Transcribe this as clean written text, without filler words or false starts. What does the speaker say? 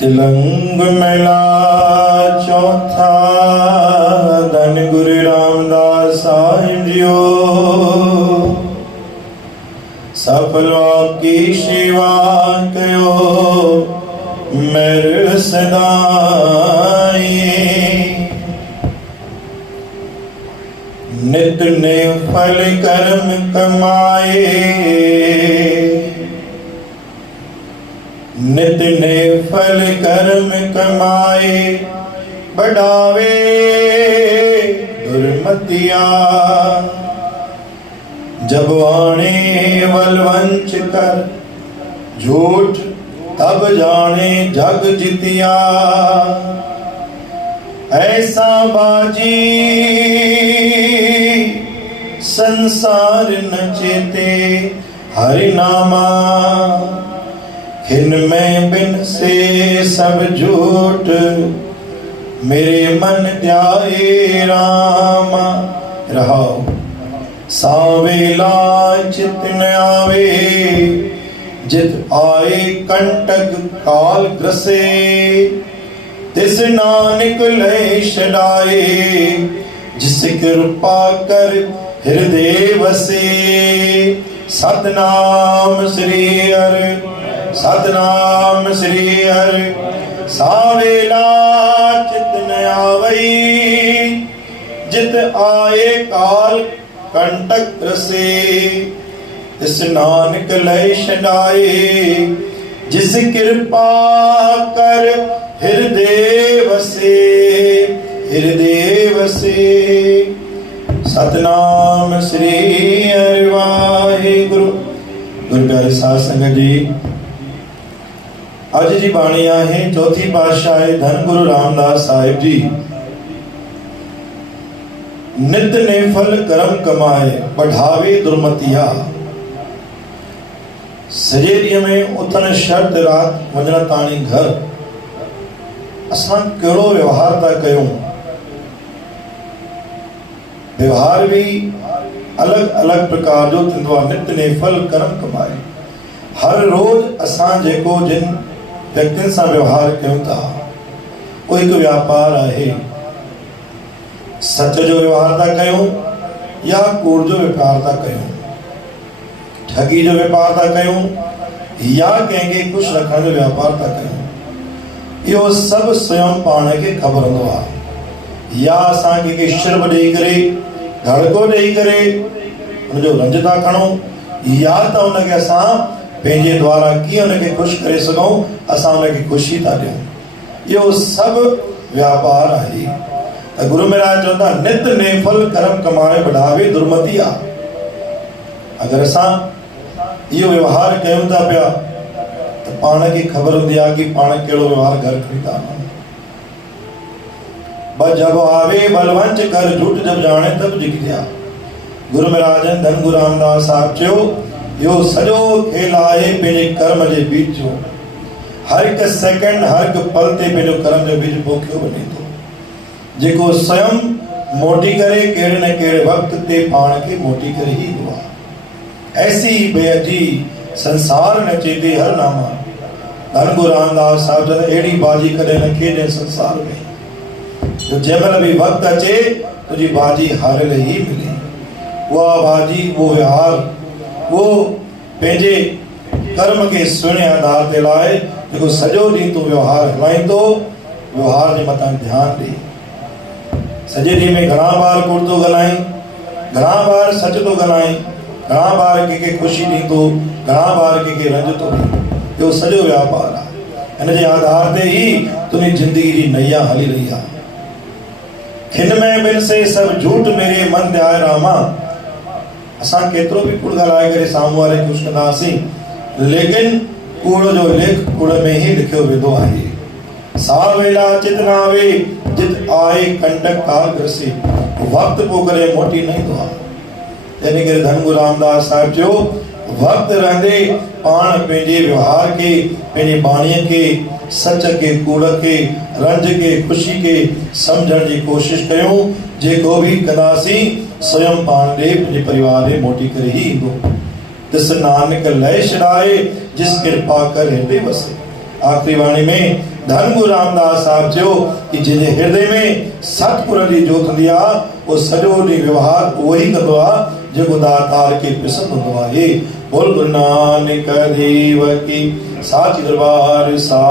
तिलंग मेला चौथा धन गुरु रामदास साहिब जियो। सफल की सेवा कयो मेरे सदाई। नित ने फल कर्म कमाए, नित ने फल कर्म कमाए, बढ़ावे दुर्मतिया। जब आने वलवंच कर झूठ, तब जाने जग जितिया। ऐसा बाजी संसार न चेते हरि नामा। खिन में बिन से सब झूठ, मेरे मन ध्याए रामा। रहो सावेला चित न आवे, जित आए कंटक काल ग्रसे। तिस नानक लय छड़ाए, जिस कृपा कर हृदय वसे। सतनाम श्री हरि, सतनाम श्री हरि। सावेला चित न आवई, जित आए काल कंटक रसे। इस नानक लय छड़ाए, जिस कृपा कर हृदय वसे, हृदय वसे। सतनाम श्री हरि वाहिगुरु। गुरु प्यारे साध संगत जी, अज जी बाणी आहे चौथी पातशाह धन गुरु रामदास साहिब जी। नित ने फल कर्म कमाए, बढ़ावे दुर्मतिया। सजे ॾींहं में उथण शर्त रात वञण ताणी घर। असां कहिड़ो व्यवहार था कयूं? व्यवहार भी अलग अलग प्रकार जो थींदो आहे। नित ने फल कर्म कमाए। हर रोज असां जेको जिन व्यक्तियुनि सां व्यवहार कयूं था, उहो हिकु व्यापार आहे। सच जो व्यवहार था कयूं या कूड़ जो व्यापार था कयूं, ठगी जो व्यापार था कयूं या कंहिंखे खुश रखण जो व्यापार था कयूं, इहो सभु स्वयं पाण खे ख़बर हूंदो आहे। या असां कंहिंखे शिरब ॾेई करे, धड़को ॾेई करे हुनजो रंज था खणूं, या त हुनखे असां पंहिंजे द्वारा कीअं हुनखे ख़ुशि करे सघूं, असां हुनखे ख़ुशी था ॾियूं। इहो सभु व्यापार आहे। त गुरु महाराज चवंदा, नित ने फल कर्म कमाए, बढ़ावे दुर्मतिया। अगर असां इहो व्यवहार कयूं था पिया त पाण खे ख़बर हूंदी आहे कि पाण कहिड़ो व्यवहार घर खणी था वञूं। जब आवे बलवंच कर झूठ, जब जाने तब जिगिया। गुरु महाराज धन गुरु रामदास साहिब चयो, इहो सॼो खेल आहे पंहिंजे कर्म जे बीज जो। हर हिकु सेकेंड, हर हिकु पल ते पंहिंजो कर्म जो बीज पोखियो वञे थो, जेको स्वयं मोटी करे कहिड़े न कहिड़े वक़्त ते पाण खे मोटी करे ई ईंदो आहे। ऐसी बेअजी संसार न चेते हर नामा। धन गुरु रामदास साहिब चवंदा, अहिड़ी बाजी कॾहिं न खेॾे संसार में, तो जंहिंमहिल बि वक़्तु अचे तुंहिंजी बाजी हारियल ई मिले। उहा बाजी, उहो व्यवहार, उहो पंहिंजे कर्म खे सुहिणे आधार ते लाइ जेको सॼो ॾींहुं तूं व्यवहार हलाईंदो, व्यवहार जे मथां ध्यानु ॾे। सॼे ॾींहं में घणा बार कूड़ थो ॻाल्हाईं, घणा बार सच थो ॻाल्हाईं, घणा बार कंहिंखे ख़ुशी ॾींदो, घणा बार कंहिंखे रंज थो ॾे। इहो सॼो व्यापार आहे। हिन जे आधार ते ई तुंहिंजी ज़िंदगी जी नैया हली रही आहे। खिन में बिन से सब झूठ, मेरे मन ध्याए रामा। असां केतिरो बि कूड़ ॻाल्हाए करे साम्हूं वारे खे ख़ुशि कंदासीं, लेकिन कूड़ जो लेख कूड़ में ई लिखियो वेंदो आहे। सावेला चित न आवे, जित आए कंटक काल ग्रसे। वक़्तु पोइ करे मोटी न ईंदो आहे। तंहिं करे धन गुरु रामदास साहिब चयो, वक़्तु रहंदे पाण पंहिंजे व्यवहार खे, पंहिंजी बाणीअ खे, सच खे, कूड़ खे, रंज खे, ख़ुशी खे सम्झण जी कोशिशि कयूं। जेको बि कंदासीं स्वयं पाण ॾे, पंहिंजे परिवार ॾे मोटी करे ई ईंदो। तिस नानक लय छड़ाए जिस कृपा कर हृदय बसे। आखिरी वाणी में धन गुरु रामदास साहब चयो कि जिन्हें हृदय में सतपुर की जोत हूंदी आहे वो सॼो ॾींहुं व्यवहार उहो ई कंदो आहे जेको दातार खे पसंदि हूंदो आहे। बोल गुरु नानक देव की साची दरबार सा।